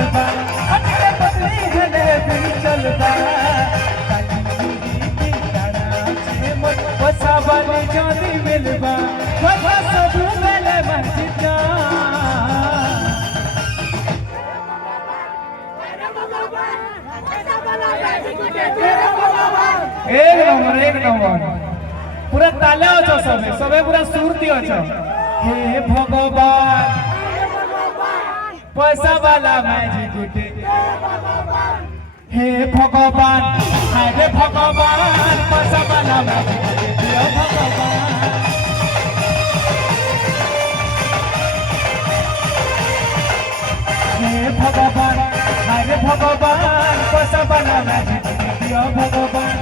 चलबा अटके पतली हेले भी चलबा बसाबानी जानी मिलबा वफा सब मेले मस्जिद एक नंबर पूरा ताले अछो सबे सबे पूरा सुरती अछो हे भगवान पैसा वाला मैजिक गुटे हे भगवान हाय रे भगवान पैसा वाला मैजिक गुटे हे भगवान हे भगवान हाय रे भगवान पैसा वाला मैजिक गुटे हे भगवान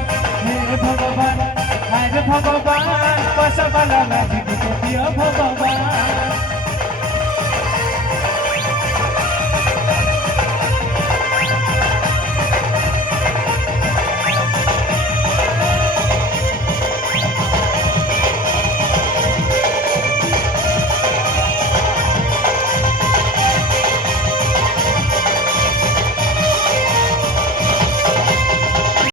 हे भगवान हाय रे भगवान पैसा वाला मैजिक गुटे हे भगवान